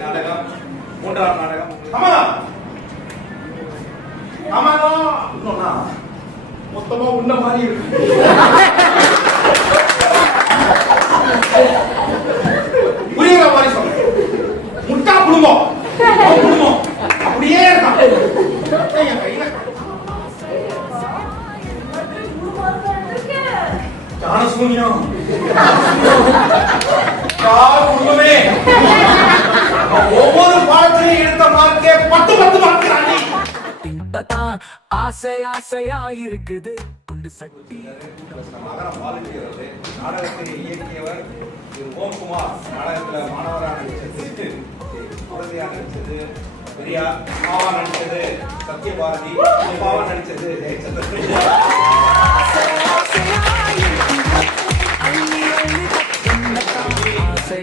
நாடகம் மூன்றாம் நாடகம் இன்னொன்னா மொத்தமா உன்ன மாதிரி இருக்கு புரியுற மாதிரி சொல்றேன் முட்டா குடும்பம் குடும்பம் அப்படியே இருக்கான் என் கையில ஜானசூன்யம் தான் ஆசை ஆசையா இருக்குது. குண்டு சட்டி. நாடகத்தை இயக்கியவர் திரு ஓம்குமார் மாணவராக நடிச்சது குழந்தையாக நடிச்சது பெரியார் அம்மாவா நடிச்சது சத்யபாரதி நடிச்சது.